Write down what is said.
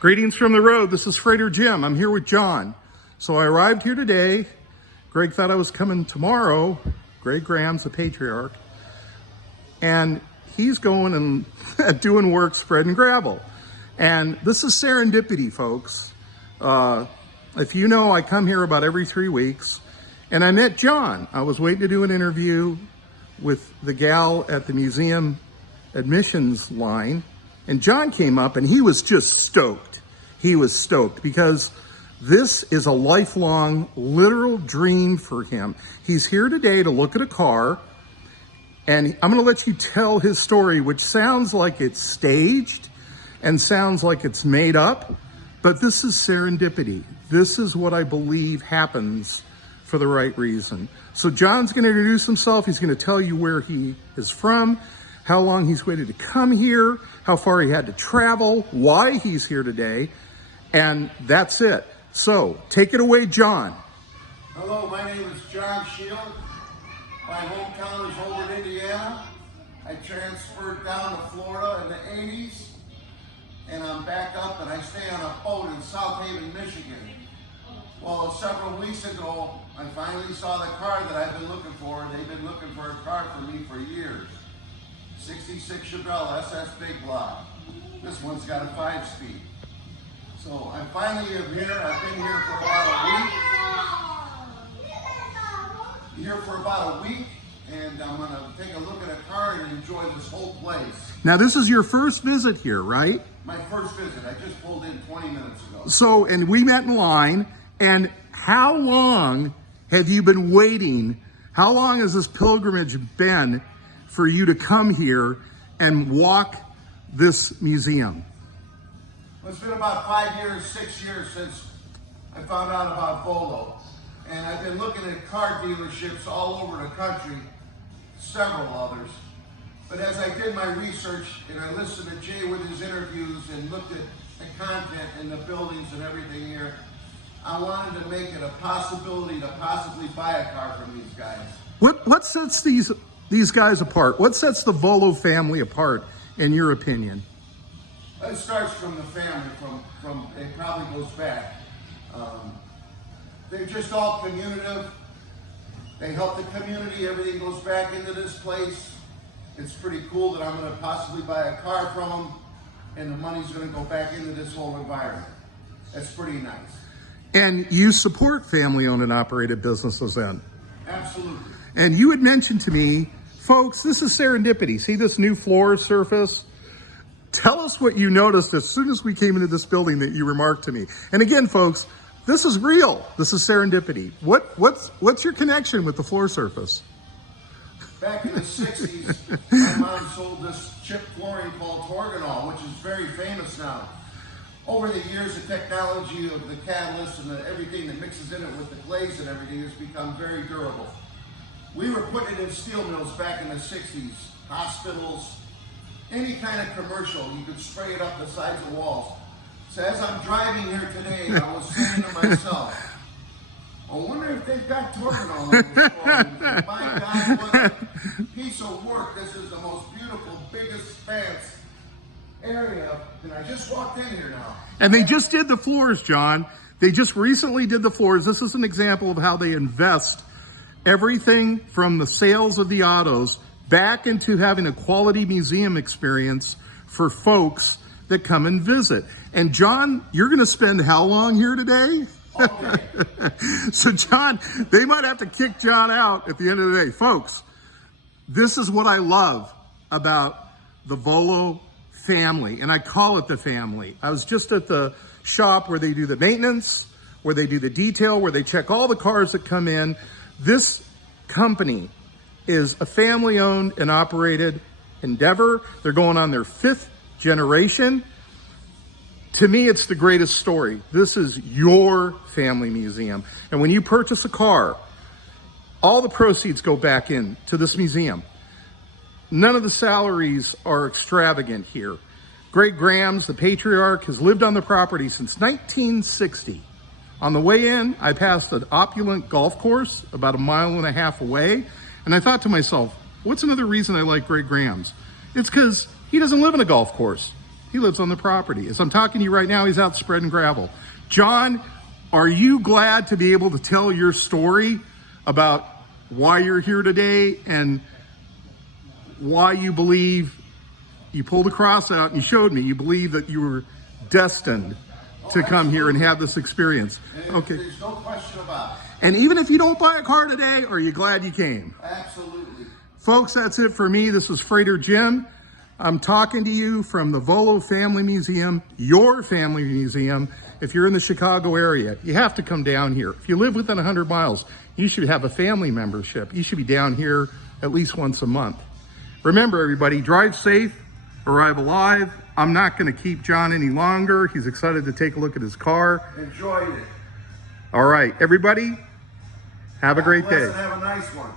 Greetings from the road. This is Freighter Jim. I'm here with John. So I arrived here today. Greg thought I was coming tomorrow. Greg Graham's the patriarch. And he's going and doing work spreading gravel. And this is serendipity, folks. If you know, I come here about every 3 weeks. And I met John. I was waiting to do an interview with the gal at the museum admissions line. And John came up and he was just stoked. He was stoked because this is a lifelong, literal dream for him. He's here today to look at a car, and I'm gonna let you tell his story, which sounds like it's staged and sounds like it's made up, but this is serendipity. This is what I believe happens for the right reason. So John's gonna introduce himself. He's gonna tell you where he is from, how long he's waited to come here, how far he had to travel, why he's here today, and that's it. So take it away, John. Hello, my name is John Shield. My hometown is Holbert, Indiana. I transferred down to Florida in the 80s, and I'm back up and I stay on a boat in South Haven, Michigan. Well, several weeks ago, I finally saw the car that I've been looking for. They've been looking for a car for me for years. 66 Chevelle SS Big Block. This one's got a 5-speed. So I finally am here. I've been here for about a week. And I'm gonna take a look at a car and enjoy this whole place. Now this is your first visit here, right? My first visit. I just pulled in 20 minutes ago. So, and we met in line. And how long have you been waiting? How long has this pilgrimage been for you to come here and walk this museum? Well, it's been about 5 years, 6 years since I found out about Volo. And I've been looking at car dealerships all over the country, several others. But as I did my research and I listened to Jay with his interviews and looked at the content and the buildings and everything here, I wanted to make it a possibility to possibly buy a car from these guys. What sets these guys apart? What sets the Volo family apart, in your opinion? It starts from the family, from it probably goes back. They're just all communicative. They help the community. Everything goes back into this place. It's pretty cool that I'm going to possibly buy a car from them, and the money's going to go back into this whole environment. That's pretty nice. And you support family-owned and operated businesses then? Absolutely. And you had mentioned to me, folks, this is serendipity. See this new floor surface? Tell us what you noticed as soon as we came into this building that you remarked to me. And again, folks, this is real. This is serendipity. What's your connection with the floor surface? Back in the 60s, my mom sold this chip flooring called Torganol, which is very famous now. Over the years, the technology of the catalyst and everything that mixes in it with the glaze and everything has become very durable. We were putting it in steel mills back in the 60s, hospitals, any kind of commercial, you could spray it up the sides of walls. So as I'm driving here today, I was saying to myself, I wonder if they've got Torganol in this floor. My God, what a piece of work. This is the most beautiful, biggest expanse area, and I just walked in here now. And they just did the floors, John. They just recently did the floors. This is an example of how they invest everything from the sales of the autos back into having a quality museum experience for folks that come and visit. And John, you're going to spend how long here today? Okay. So John, they might have to kick John out at the end of the day. Folks, this is what I love about the Volo family, and I call it the family. I was just at the shop where they do the maintenance, where they do the detail, where they check all the cars that come in. This company is a family-owned and operated endeavor. They're going on their 5th generation. To me, it's the greatest story. This is your family museum. And when you purchase a car, all the proceeds go back in to this museum. None of the salaries are extravagant here. Greg Graham's, the patriarch, has lived on the property since 1960. On the way in, I passed an opulent golf course about 1.5 miles away, and I thought to myself, what's another reason I like Greg Graham's? It's because he doesn't live in a golf course. He lives on the property. As I'm talking to you right now, he's out spreading gravel. John, are you glad to be able to tell your story about why you're here today and why you believe you pulled the cross out and you showed me you believe that you were destined to come here and have this experience? Okay. There's no question about it. And even if you don't buy a car today, are you glad you came? Absolutely. Folks, that's it for me. This is Freighter Jim. I'm talking to you from the Volo Family Museum, your family museum. If you're in the Chicago area, you have to come down here. If you live within 100 miles, you should have a family membership. You should be down here at least once a month. Remember, everybody, drive safe, arrive alive. I'm not going to keep John any longer. He's excited to take a look at his car. Enjoyed it. All right, everybody, have a great day. Have a nice one.